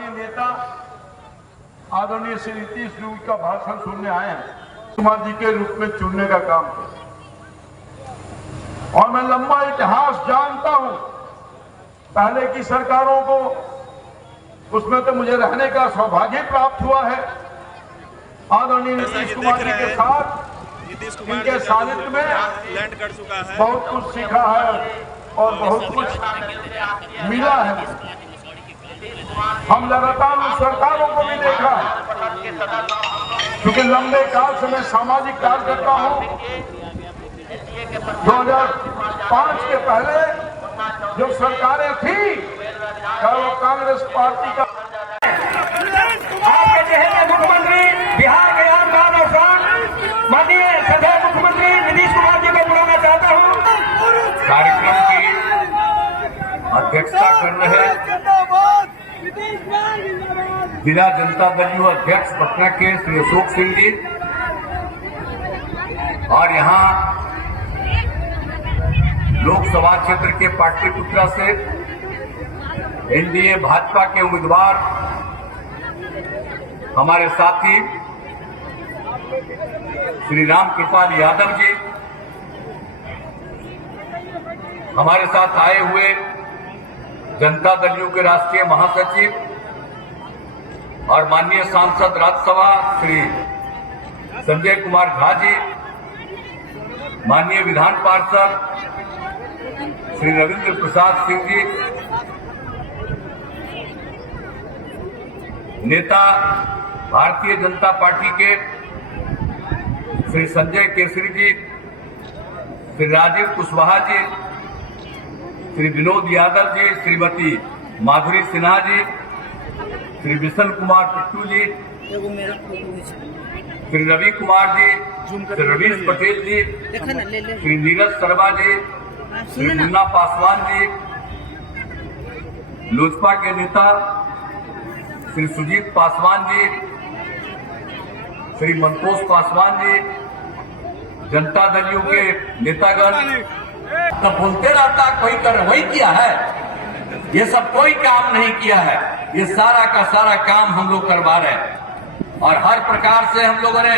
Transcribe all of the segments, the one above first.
सम्मानीय नेता आदरणीय श्री नीतीश जी का भाषण सुनने आए हैं, कुमार जी के रूप में चुनने का काम किया। और मैं लंबा इतिहास जानता हूं, पहले की सरकारों को, उसमें तो मुझे रहने का सौभाग्य प्राप्त हुआ है। आदरणीय नीतीश कुमार जी के साथ इनके सानिध्य में लैंड कर चुका है, बहुत कुछ सीखा है और बहुत कुछ मिला है। हम लगातार उन सरकारों को भी देखा है, क्योंकि लंबे काल से मैं सामाजिक कार्य करता हूं। 2005 के पहले जो सरकारें थी, चाहे वो कांग्रेस पार्टी का, आपके चहेते मुख्यमंत्री बिहार के आम बान और शान माननीय सदस्य मुख्यमंत्री नीतीश कुमार जी को बुलाना चाहता हूं। कार्यक्रम की अध्यक्षता कर रहे जिला जनता दल युवा अध्यक्ष पटना के श्री अशोक सिंह जी और यहाँ लोकसभा क्षेत्र के पाटलिपुत्रा से एनडीए भाजपा के उम्मीदवार हमारे साथी श्री रामकृपाल यादव जी, हमारे साथ आए हुए जनता दल यू के राष्ट्रीय महासचिव और माननीय सांसद राज्यसभा श्री संजय कुमार झा जी, माननीय विधान पार्षद श्री रविंद्र प्रसाद सिंह जी, नेता भारतीय जनता पार्टी के श्री संजय केसरी जी, श्री राजीव कुशवाहा जी, श्री विनोद यादव जी, श्रीमती माधुरी सिन्हा जी, श्री विशन कुमार पिट्टू जी, श्री रवि कुमार जी, श्री रवीश पटेल जी, श्री नीरज शर्मा जी, श्री मुन्ना पासवान जी, लोजपा के नेता श्री सुजीत पासवान जी, श्री मनतोष पासवान जी, जनता दल यू के नेतागण। तो बोलते रहता कोई कार्रवाई किया है, ये सब कोई काम नहीं किया है। ये सारा का सारा काम हम लोग करवा रहे हैं और हर प्रकार से हम लोगों ने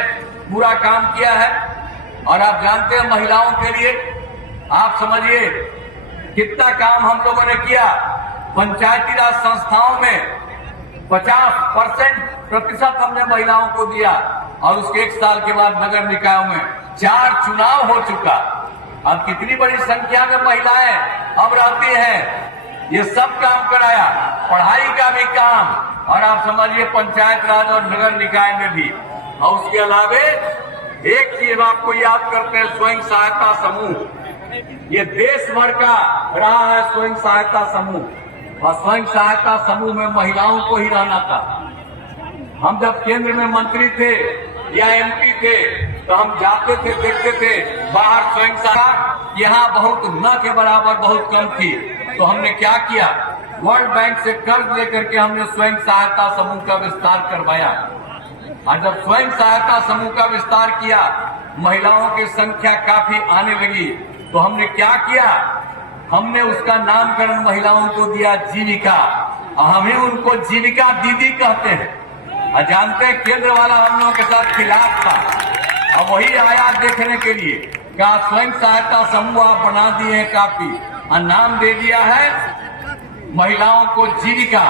पूरा काम किया है। और आप जानते हैं महिलाओं के लिए आप समझिए कितना काम हम लोगों ने किया। पंचायती राज संस्थाओं में 50% हमने महिलाओं को दिया और उसके 1 साल के बाद नगर निकायों में 4 चुनाव हो चुका। अब कितनी बड़ी संख्या में महिलाएं अब रहती हैं। ये सब काम कराया, पढ़ाई का भी काम, और आप समझिए पंचायत राज और नगर निकाय में भी। और उसके अलावे एक चीज आपको याद करते हैं, स्वयं सहायता समूह। ये देश भर का रहा है स्वयं सहायता समूह, और स्वयं सहायता समूह में महिलाओं को ही रहना था। हम जब केंद्र में मंत्री थे या एमपी थे तो हम जाते थे, देखते थे बाहर स्वयं सहायता यहाँ बहुत न के बराबर बहुत कम थी। तो हमने क्या किया, वर्ल्ड बैंक से कर्ज लेकर के हमने स्वयं सहायता समूह का विस्तार करवाया। और जब स्वयं सहायता समूह का विस्तार किया, महिलाओं की संख्या काफी आने लगी। तो हमने क्या किया, हमने उसका नामकरण महिलाओं को दिया जीविका, और हम ही उनको जीविका दीदी कहते हैं। और जानते हैं केंद्र वाला हम लोगों के साथ खिलाफ था, अब वही आया देखने के लिए। क्या स्वयं सहायता समूह आप बना दिए हैं काफी, और नाम दे दिया है महिलाओं को जीविका।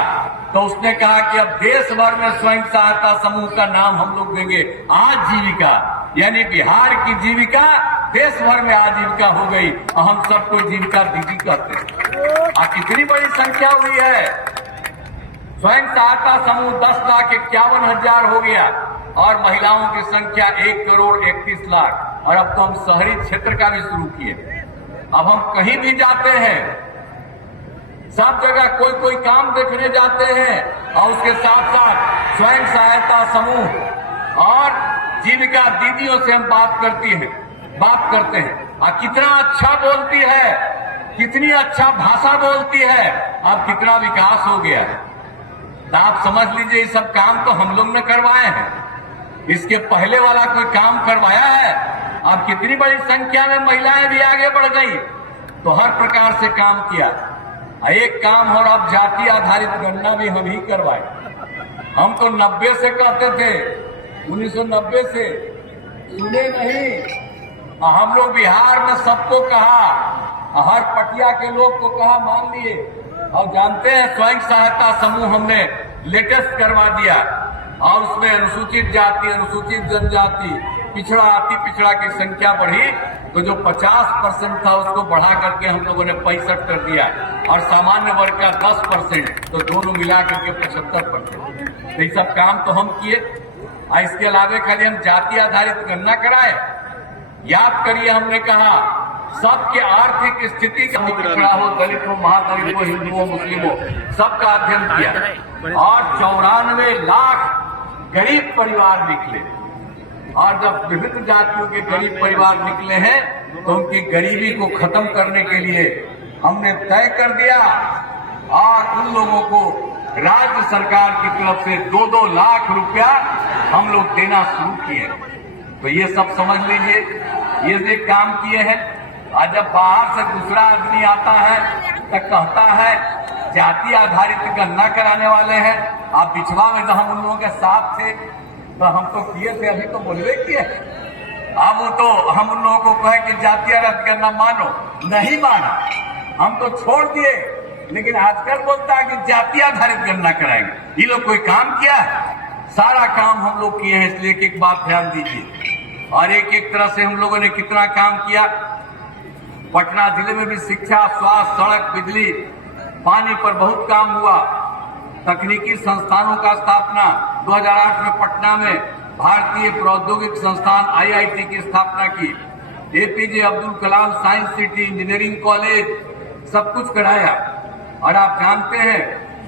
तो उसने कहा कि अब देश भर में स्वयं सहायता समूह का नाम हम लोग देंगे आजीविका, यानी बिहार की जीविका देश भर में आजीविका हो गई और हम सबको जीविका दीदी कहते हैं। और कितनी बड़ी संख्या हुई है, स्वयं सहायता समूह 10,51,000 हो गया और महिलाओं की संख्या 1,31,00,000। और अब तो हम शहरी क्षेत्र का भी शुरू किए। अब हम कहीं भी जाते हैं, सब जगह कोई कोई काम देखने जाते हैं और उसके साथ साथ स्वयं सहायता समूह और जीविका दीदियों से हम बात करते हैं। और कितना अच्छा बोलती है, कितनी अच्छा भाषा बोलती है, अब कितना विकास हो गया है। तो आप समझ लीजिए ये सब काम तो हम लोग ने करवाए हैं, इसके पहले वाला कोई काम करवाया है। अब कितनी बड़ी संख्या में महिलाएं भी आगे बढ़ गई। तो हर प्रकार से काम किया। एक काम और अब जाति आधारित गणना भी हम ही करवाए। हम तो 90 से कहते थे, 1990 से सुने नहीं। हम लोग बिहार में सबको कहा, हर पटिया के लोग को कहा, मान लिए। और जानते हैं स्वयं सहायता समूह हमने लेटेस्ट करवा दिया और उसमें अनुसूचित जाति, अनुसूचित जनजाति, पिछड़ा अति पिछड़ा की संख्या बढ़ी तो जो 50% था उसको बढ़ा करके हम लोगों ने 65 कर दिया और सामान्य वर्ग का 10%, तो दोनों मिला करके 75%। तो ये सब काम तो हम किए। इसके अलावे खाली हम जाति आधारित गणना कराए? याद करिए, हमने कहा सबके आर्थिक स्थिति का पिछड़ा हो, दलित हो, महादलित हो, हिंदू हो, मुस्लिम हो, सबका अध्ययन किया और 94 लाख गरीब परिवार निकले। और जब विभिन्न जातियों के गरीब परिवार निकले हैं तो उनकी गरीबी को खत्म करने के लिए हमने तय कर दिया और उन लोगों को राज्य सरकार की तरफ से 2-2 लाख रुपया हम लोग देना शुरू किए। तो ये सब समझ लीजिए, ये जो काम किए हैं। और जब बाहर से दूसरा आदमी आता है तो कहता है जाति आधारित गणना कराने वाले हैं, आप बिछवा में तो हम उन लोगों के साथ थे, तो हम तो किए थे, अभी तो बोलवे किए। अब वो तो हम उन लोगों को कहे कि जाति आधारित गणना मानो, नहीं माना, हम तो छोड़ दिए। लेकिन आजकल बोलता है कि जाति आधारित गणना कराएंगे। ये लोग कोई काम किया? सारा काम हम लोग किए हैं। इसलिए एक बात ध्यान दीजिए, और एक एक तरह से हम लोगों ने कितना काम किया। पटना जिले में भी शिक्षा, स्वास्थ्य, सड़क, बिजली, पानी पर बहुत काम हुआ। तकनीकी संस्थानों का स्थापना 2008 में पटना में भारतीय प्रौद्योगिक संस्थान IIT की स्थापना की। APJ Abdul Kalam science city, engineering college, सब कुछ कराया। और आप जानते हैं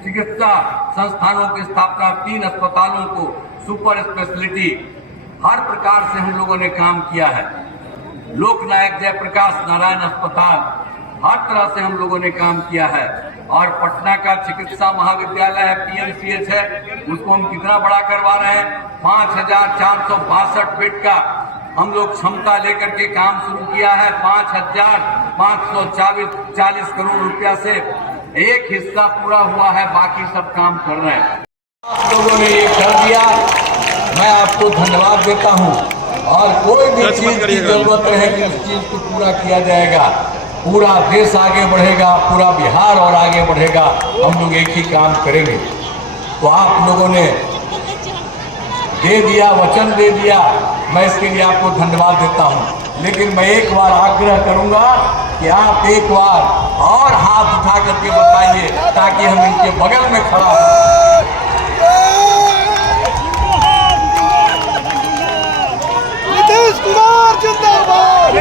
चिकित्सा संस्थानों की स्थापना, 3 अस्पतालों को सुपर स्पेशलिटी, हर प्रकार से हम लोगों ने काम किया है। लोकनायक जयप्रकाश नारायण अस्पताल, हर तरह से हम लोगों ने काम किया है। और पटना का चिकित्सा महाविद्यालय है, PMCH है, उसको हम कितना बड़ा करवा रहे हैं। 5462 बेड का हम लोग क्षमता लेकर के काम शुरू किया है। 5540 करोड़ रुपया से एक हिस्सा पूरा हुआ है, बाकी सब काम कर रहे हैं। आप लोगों ने ये कर दिया, मैं आपको धन्यवाद देता हूँ। और कोई भी चीज की जरूरत रहेगी उस चीज को पूरा किया जाएगा। पूरा देश आगे बढ़ेगा, पूरा बिहार और आगे बढ़ेगा, हम लोग एक ही काम करेंगे। तो आप लोगों ने दे दिया, वचन दे दिया, मैं इसके लिए आपको धन्यवाद देता हूं। लेकिन मैं एक बार आग्रह करूंगा कि आप एक बार और हाथ उठा करके बताइए ताकि हम इनके बगल में खड़ा हो। नीतीश कुमार जिंदाबाद।